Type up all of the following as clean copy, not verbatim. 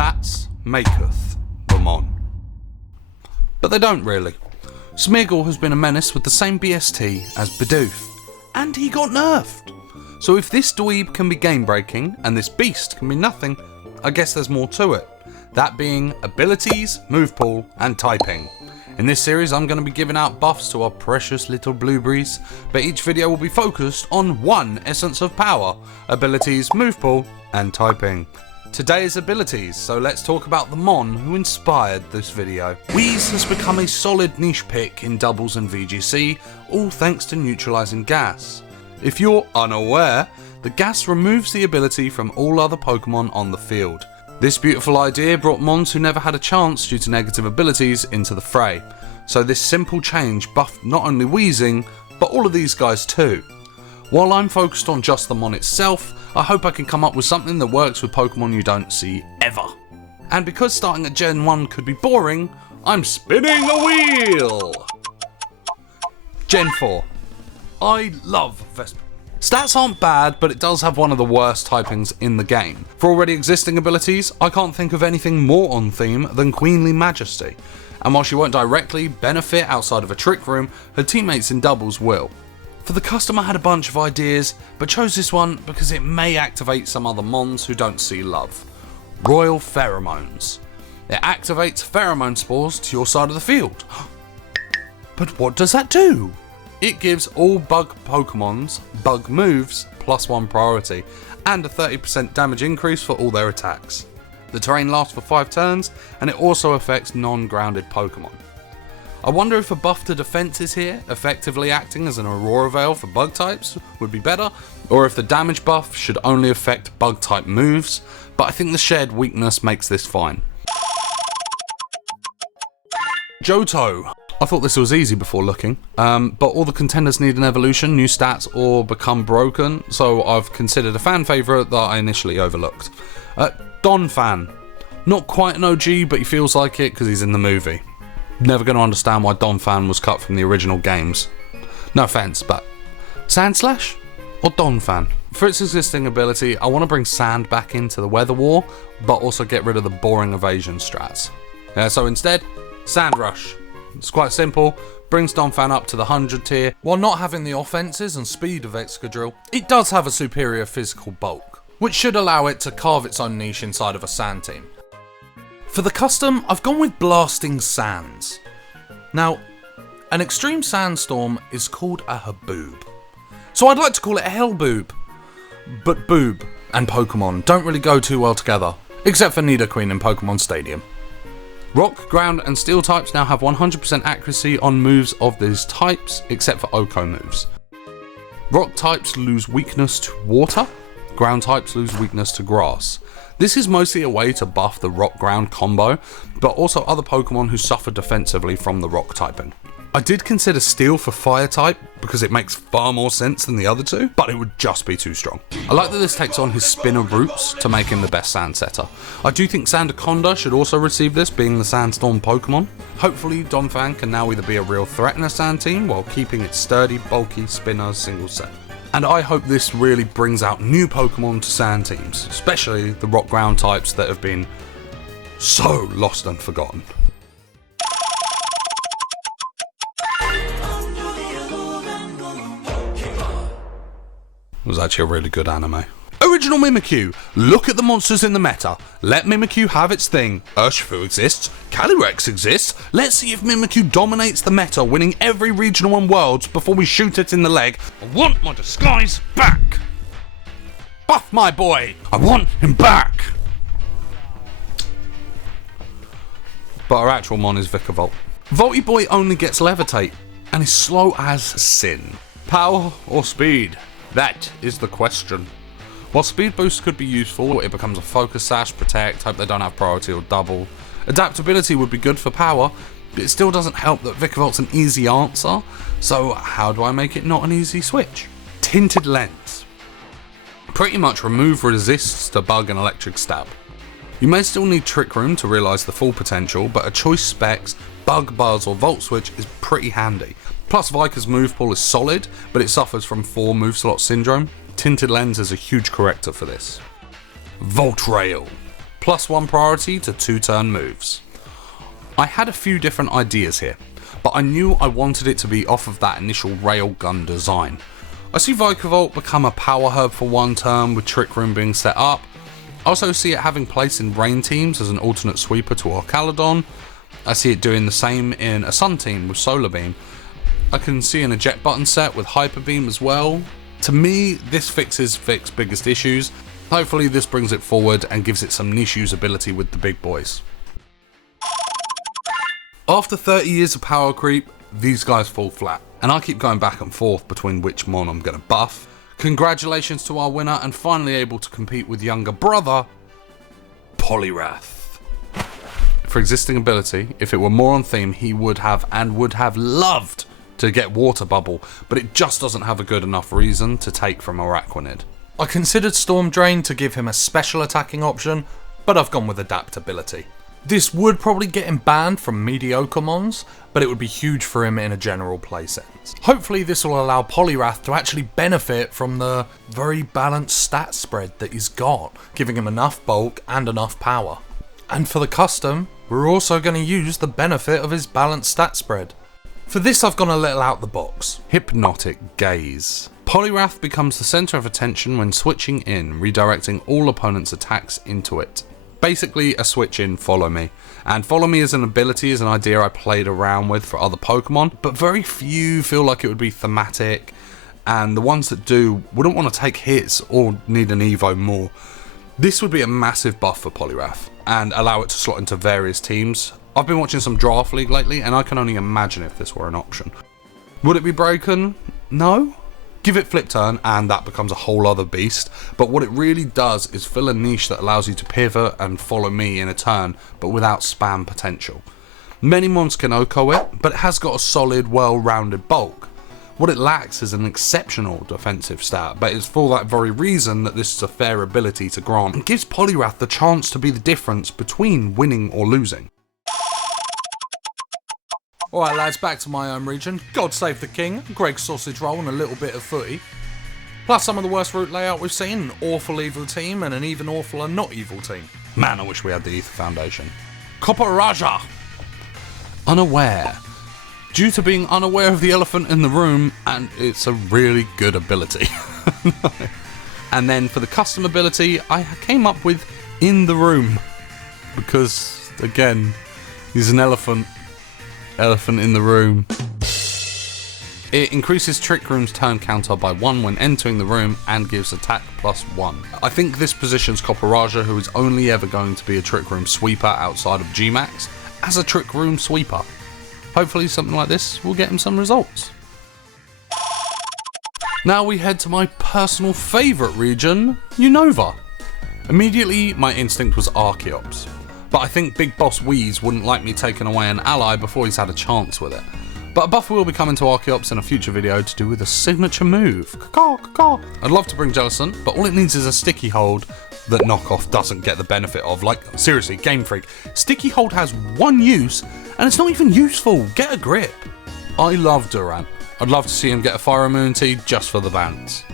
Stats maketh the Mon. But they don't really. Smeagol has been a menace with the same BST as Bidoof, and he got nerfed. So if this dweeb can be game breaking, and this beast can be nothing, I guess there's more to it. That being abilities, move pool, and typing. In this series I'm going to be giving out buffs to our precious little blueberries, but each video will be focused on one essence of power: abilities, move pool, and typing. Today's abilities, so let's talk about the Mon who inspired this video. Wheeze has become a solid niche pick in doubles and VGC, all thanks to neutralizing gas. If you're unaware, the gas removes the ability from all other Pokemon on the field. This beautiful idea brought Mons who never had a chance due to negative abilities into the fray, so this simple change buffed not only Wheezing, but all of these guys too. While I'm focused on just the Mon itself, I hope I can come up with something that works with Pokemon you don't see ever. And because starting at Gen 1 could be boring, I'm spinning the wheel! Gen 4. I love Vespa. Stats aren't bad, but it does have one of the worst typings in the game. For already existing abilities, I can't think of anything more on theme than Queenly Majesty, and while she won't directly benefit outside of a Trick Room, her teammates in doubles will. For the custom I had a bunch of ideas, but chose this one because it may activate some other Mons who don't see love. Royal Pheromones. It activates pheromone spores to your side of the field. But what does that do? It gives all bug Pokemons bug moves +1 priority, and a 30% damage increase for all their attacks. The terrain lasts for 5 turns, and it also affects non-grounded Pokemon. I wonder if a buff to defense is here, effectively acting as an Aurora Veil for bug types would be better, or if the damage buff should only affect bug type moves, but I think the shared weakness makes this fine. Johto. I thought this was easy before looking, but all the contenders need an evolution, new stats, or become broken, so I've considered a fan favourite that I initially overlooked. Donphan. Not quite an OG, but he feels like it because he's in the movie. Never going to understand why Donphan was cut from the original games. No offence, but Sandslash or Donphan? For its existing ability, I want to bring Sand back into the Weather War, but also get rid of the boring evasion strats. So instead, Sand Rush. It's quite simple, brings Donphan up to the 100 tier. While not having the offences and speed of Excadrill, it does have a superior physical bulk, which should allow it to carve its own niche inside of a sand team. For the custom, I've gone with Blasting Sands. Now, an extreme sandstorm is called a Haboob, so I'd like to call it a Hellboob. But boob and Pokemon don't really go too well together, except for Nidoqueen in Pokemon Stadium. Rock, Ground and Steel types now have 100% accuracy on moves of these types, except for Oko moves. Rock types lose weakness to water, Ground types lose weakness to grass. This is mostly a way to buff the Rock-Ground combo, but also other Pokemon who suffer defensively from the Rock typing. I did consider Steel for Fire type, because it makes far more sense than the other two, but it would just be too strong. I like that this takes on his spinner roots to make him the best Sand setter. I do think Sandaconda should also receive this, being the Sandstorm Pokemon. Hopefully Donphan can now either be a real threat in a Sand team, while keeping its sturdy, bulky spinner single set. And I hope this really brings out new Pokemon to Sand teams, especially the Rock Ground types that have been so lost and forgotten. It was actually a really good anime. Original Mimikyu. Look at the monsters in the meta. Let Mimikyu have its thing. Urshifu exists. Calyrex exists. Let's see if Mimikyu dominates the meta, winning every regional and worlds before we shoot it in the leg. I want my disguise back. Buff my boy. I want him back. But our actual Mon is Vikavolt. Volty Boy only gets Levitate and is slow as sin. Power or speed? That is the question. While speed boost could be useful, it becomes a focus sash, protect, hope they don't have priority or double. Adaptability would be good for power, but it still doesn't help that Vikavolt's an easy answer, so how do I make it not an easy switch? Tinted Lens. Pretty much remove resists to bug and electric stab. You may still need Trick Room to realise the full potential, but a choice specs, Bug, Buzz or Volt Switch is pretty handy. Plus Viker's move pool is solid, but it suffers from 4 move slot syndrome. Tinted Lens is a huge corrector for this. Volt Rail. +1 priority to 2-turn moves. I had a few different ideas here, but I knew I wanted it to be off of that initial railgun design. I see Vikavolt become a power herb for 1 turn with Trick Room being set up. I also see it having place in rain teams as an alternate sweeper to Orcaladon. I see it doing the same in a sun team with Solar Beam. I can see an eject button set with Hyper Beam as well. To me, this fixes Vic's biggest issues. Hopefully this brings it forward and gives it some niche usability with the big boys. After 30 years of power creep, these guys fall flat, and I keep going back and forth between which mon I'm going to buff. Congratulations to our winner and finally able to compete with younger brother, Poliwrath. For existing ability, if it were more on theme, he would have loved to get Water Bubble, but it just doesn't have a good enough reason to take from Araquanid. I considered Storm Drain to give him a special attacking option, but I've gone with adaptability. This would probably get him banned from mediocre mons, but it would be huge for him in a general play sense. Hopefully this will allow Poliwrath to actually benefit from the very balanced stat spread that he's got, giving him enough bulk and enough power. And for the custom, we're also going to use the benefit of his balanced stat spread. For this I've gone a little out the box. Hypnotic Gaze. Poliwrath becomes the centre of attention when switching in, redirecting all opponents' attacks into it. Basically a switch in Follow Me. And Follow Me as an ability is an idea I played around with for other Pokemon, but very few feel like it would be thematic, and the ones that do wouldn't want to take hits or need an Evo more. This would be a massive buff for Poliwrath, and allow it to slot into various teams. I've been watching some Draft League lately, and I can only imagine if this were an option. Would it be broken? No? Give it Flip Turn, and that becomes a whole other beast, but what it really does is fill a niche that allows you to pivot and Follow Me in a turn, but without spam potential. Many mons can OHKO it, but it has got a solid, well-rounded bulk. What it lacks is an exceptional defensive stat, but it's for that very reason that this is a fair ability to grant, and gives Poliwrath the chance to be the difference between winning or losing. Alright lads, back to my home region. God save the king, Greg's sausage roll and a little bit of footy. Plus some of the worst route layout we've seen, an awful evil team and an even awfuler not evil team. Man, I wish we had the Ether Foundation. Koparaja! Unaware. Due to being unaware of the elephant in the room, and it's a really good ability. And then for the custom ability, I came up with In the Room. Because, again, he's an elephant. Elephant in the room. It increases Trick Room's turn counter by 1 when entering the room and gives attack +1. I think this positions Koparaja, who is only ever going to be a Trick Room sweeper outside of Gmax, as a Trick Room sweeper. Hopefully something like this will get him some results. Now we head to my personal favourite region, Unova. Immediately my instinct was Archeops. But I think Big Boss Wheeze wouldn't like me taking away an ally before he's had a chance with it. But a buff will be coming to Archeops in a future video to do with a signature move. Caw, caw. I'd love to bring Jellicent, but all it needs is a Sticky Hold that Knockoff doesn't get the benefit of. Like, seriously, Game Freak. Sticky Hold has one use, and it's not even useful. Get a grip. I love Durant. I'd love to see him get a Fire Immunity just for the bounce.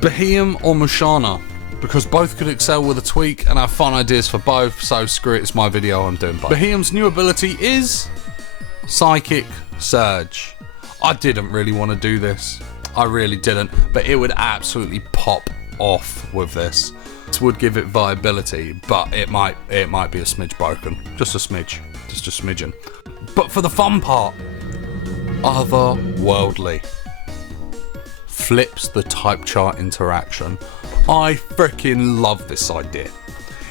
Beheeyem or Musharna, because both could excel with a tweak and I have fun ideas for both, so screw it, it's my video, I'm doing both. Beheeyem's new ability is Psychic Surge. I didn't really want to do this, I really didn't, but it would absolutely pop off with this. This would give it viability, but it might be a smidge broken. Just a smidge, just a smidgen. But for the fun part, otherworldly. Flips the type chart interaction. I freaking love this idea.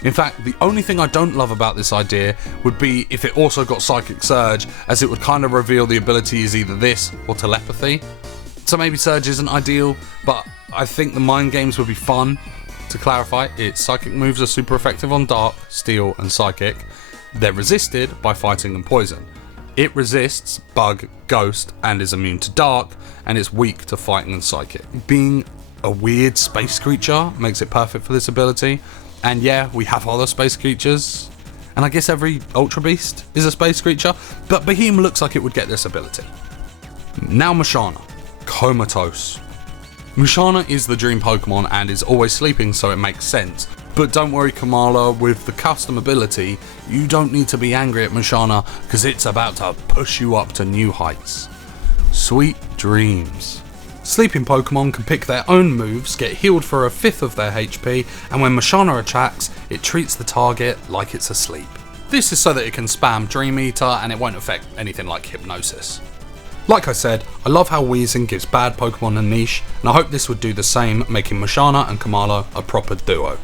In fact, the only thing I don't love about this idea would be if it also got Psychic Surge, as it would kind of reveal the ability is either this or telepathy. So maybe Surge isn't ideal, but I think the mind games would be fun. To clarify, its Psychic moves are super effective on Dark, Steel and Psychic. They're resisted by Fighting and Poison. It resists Bug, Ghost and is immune to Dark, and it's weak to Fighting and Psychic. Being a weird space creature makes it perfect for this ability, and yeah, we have other space creatures, and I guess every Ultra Beast is a space creature, but Beheeyem looks like it would get this ability. Now Musharna, Comatose. Musharna is the dream Pokemon and is always sleeping, so it makes sense. But don't worry, Kamala, with the custom ability, you don't need to be angry at Musharna because it's about to push you up to new heights. Sweet dreams. Sleeping Pokemon can pick their own moves, get healed for a fifth of their HP, and when Musharna attacks, it treats the target like it's asleep. This is so that it can spam Dream Eater and it won't affect anything like Hypnosis. Like I said, I love how Weezing gives bad Pokemon a niche, and I hope this would do the same, making Musharna and Kamala a proper duo.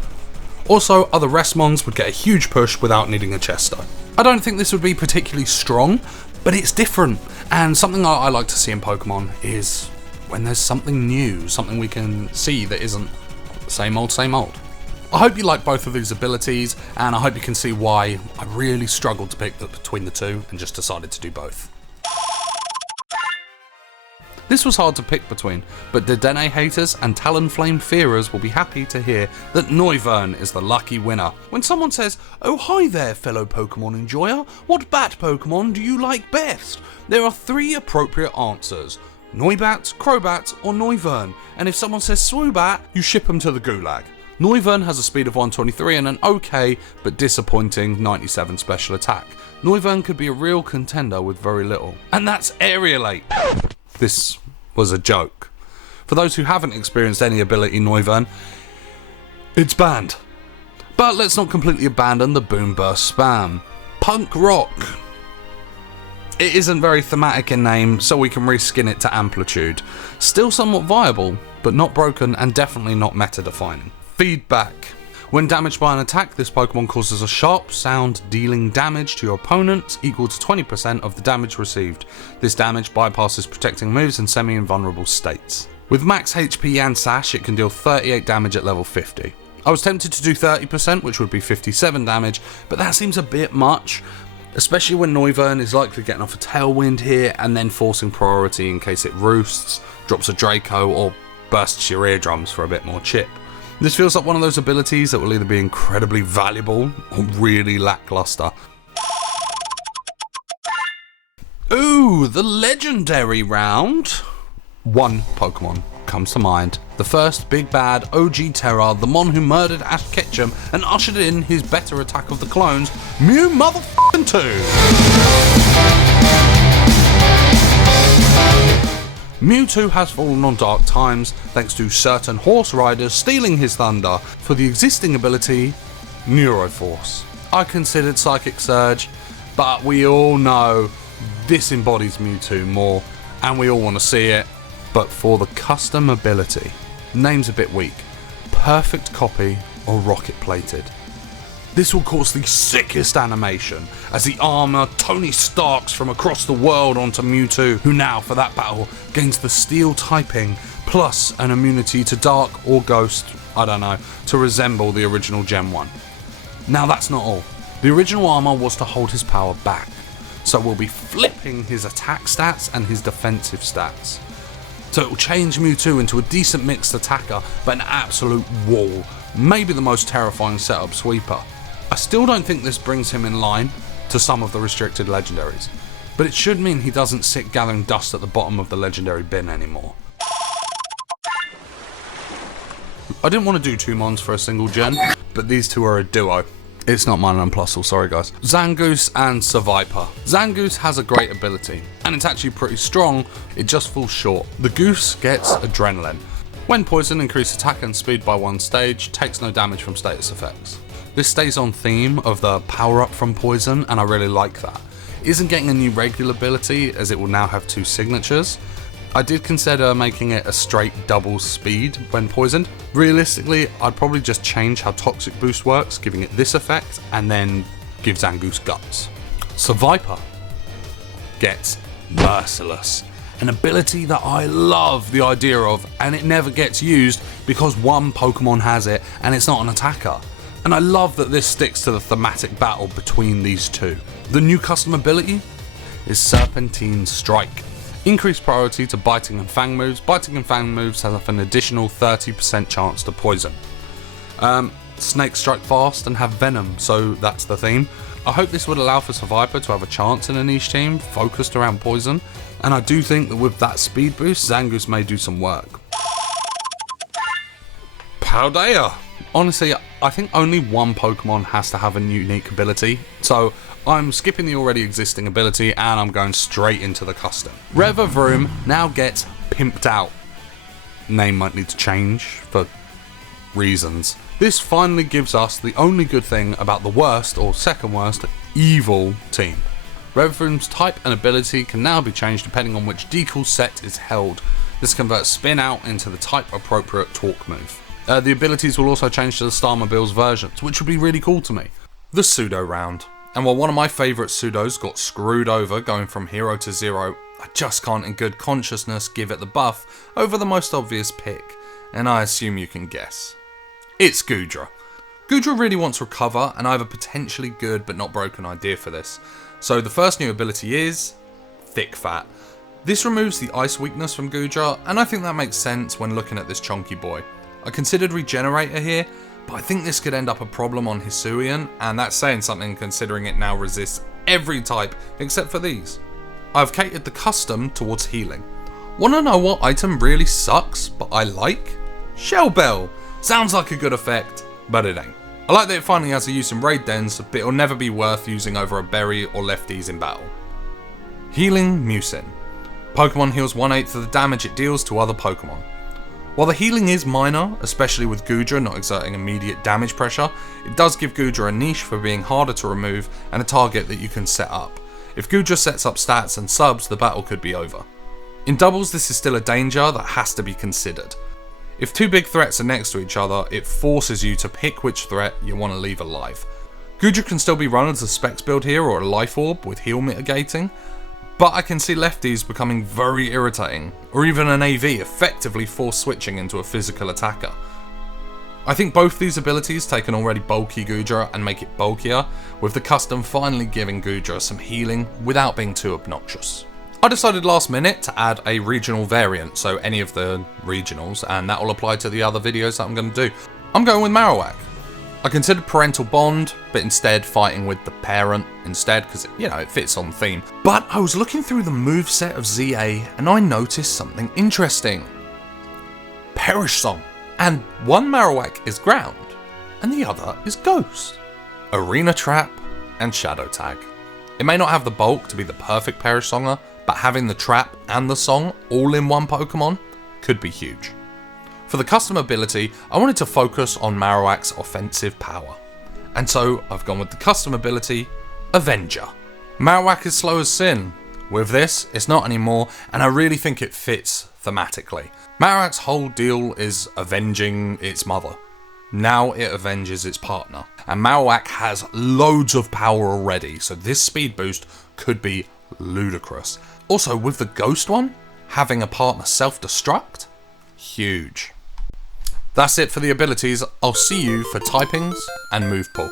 Also, other Restmons would get a huge push without needing a Chesto. I don't think this would be particularly strong, but it's different, and something I like to see in Pokemon is when there's something new, something we can see that isn't same old, same old. I hope you like both of these abilities, and I hope you can see why I really struggled to pick between the two and just decided to do both. This was hard to pick between, but Dedenne haters and Talonflame fearers will be happy to hear that Noivern is the lucky winner. When someone says, "Oh hi there fellow Pokemon enjoyer, what bat Pokemon do you like best?" there are 3 appropriate answers: Noibat, Crobat or Noivern, and if someone says Swoobat, you ship them to the gulag. Noivern has a speed of 123 and an okay but disappointing 97 special attack. Noivern could be a real contender with very little. And that's Aerialate! This was a joke. For those who haven't experienced any ability Noivern, it's banned. But let's not completely abandon the Boom Burst spam. Punk Rock. It isn't very thematic in name, so we can reskin it to Amplitude. Still somewhat viable, but not broken and definitely not meta-defining. Feedback. When damaged by an attack, this Pokemon causes a sharp sound dealing damage to your opponent equal to 20% of the damage received. This damage bypasses protecting moves in semi-invulnerable states. With max HP and Sash, it can deal 38 damage at level 50. I was tempted to do 30%, which would be 57 damage, but that seems a bit much, especially when Noivern is likely getting off a Tailwind here and then forcing priority in case it roosts, drops a Draco, or bursts your eardrums for a bit more chip. This feels like one of those abilities that will either be incredibly valuable or really lackluster. Ooh, the legendary round. One Pokemon comes to mind. The first big bad OG terror, the mon who murdered Ash Ketchum and ushered in his better attack of the clones, Mew motherfucking 2. Mewtwo has fallen on dark times thanks to certain horse riders stealing his thunder for the existing ability Neuroforce. I considered Psychic Surge, but we all know this embodies Mewtwo more and we all want to see it, but for the custom ability, name's a bit weak, Perfect Copy or Rocket Plated. This will cause the sickest animation as the armour Tony Starks from across the world onto Mewtwo, who now, for that battle, gains the Steel typing plus an immunity to Dark or Ghost, I don't know, to resemble the original Gen 1. Now that's not all. The original armour was to hold his power back, so we'll be flipping his attack stats and his defensive stats. So it will change Mewtwo into a decent mixed attacker, but an absolute wall, maybe the most terrifying setup sweeper. I still don't think this brings him in line to some of the restricted legendaries, but it should mean he doesn't sit gathering dust at the bottom of the legendary bin anymore. I didn't want to do 2 mons for a single gen, but these two are a duo. It's not mine and plus, sorry guys. Zangoose and Seviper. Zangoose has a great ability, and it's actually pretty strong, it just falls short. The Goose gets Adrenaline. When poisoned, increase attack and speed by 1 stage, takes no damage from status effects. This stays on theme of the power up from poison, and I really like that. It isn't getting a new regular ability as it will now have 2 signatures. I did consider making it a straight double speed when poisoned. Realistically, I'd probably just change how Toxic Boost works, giving it this effect, and then give Zangoose Guts. Seviper gets Merciless, an ability that I love the idea of, and it never gets used because one Pokemon has it and it's not an attacker. And I love that this sticks to the thematic battle between these two. The new custom ability is Serpentine Strike. Increased priority to Biting and Fang moves. Biting and Fang moves have an additional 30% chance to poison. Snakes strike fast and have venom, so that's the theme. I hope this would allow for Seviper to have a chance in a niche team focused around poison, and I do think that with that speed boost, Zangoose may do some work. How dare! Honestly, I think only one Pokemon has to have a unique ability, so I'm skipping the already existing ability and I'm going straight into the custom. Revavroom now gets pimped out. Name might need to change for reasons. This finally gives us the only good thing about the worst or second worst evil team. Revavroom's type and ability can now be changed depending on which decal set is held. This converts Spin Out into the type appropriate talk move. The abilities will also change to the Starmobile's versions, which would be really cool to me. The Pseudo round. And while one of my favourite Pseudos got screwed over going from hero to zero, I just can't in good consciousness give it the buff over the most obvious pick, and I assume you can guess. It's Goodra. Goodra really wants Recover, and I have a potentially good but not broken idea for this. So the first new ability is Thick Fat. This removes the ice weakness from Goodra, and I think that makes sense when looking at this chunky boy. I considered Regenerator here, but I think this could end up a problem on Hisuian, and that's saying something considering it now resists every type except for these. I've catered the custom towards healing. Wanna know what item really sucks, but I like? Shell Bell! Sounds like a good effect, but it ain't. I like that it finally has a use in raid dens, but it'll never be worth using over a berry or lefties in battle. Healing Mucin. Pokemon heals 1/8 of the damage it deals to other Pokemon. While the healing is minor, especially with Goodra not exerting immediate damage pressure, it does give Goodra a niche for being harder to remove and a target that you can set up. If Goodra sets up stats and subs, the battle could be over. In doubles, this is still a danger that has to be considered. If two big threats are next to each other, it forces you to pick which threat you want to leave alive. Goodra can still be run as a Specs build here or a Life Orb with heal mitigating, but I can see lefties becoming very irritating, or even an AV effectively force switching into a physical attacker. I think both these abilities take an already bulky Goodra and make it bulkier, with the custom finally giving Goodra some healing without being too obnoxious. I decided last minute to add a regional variant, so any of the regionals, and that will apply to the other videos that I'm going to do. I'm going with Marowak. I considered Parental Bond, but instead fighting with the parent instead, because it fits on theme. But I was looking through the moveset of ZA, and I noticed something interesting. Perish Song. And one Marowak is Ground, and the other is Ghost. Arena Trap and Shadow Tag. It may not have the bulk to be the perfect Perish Songer, but having the trap and the song all in one Pokemon could be huge. For the custom ability, I wanted to focus on Marowak's offensive power, and so I've gone with the custom ability, Avenger. Marowak is slow as sin. With this, it's not anymore, and I really think it fits thematically. Marowak's whole deal is avenging its mother. Now it avenges its partner, and Marowak has loads of power already, so this speed boost could be ludicrous. Also, with the Ghost one, having a partner self-destruct, huge. That's it for the abilities. I'll see you for typings and move pool.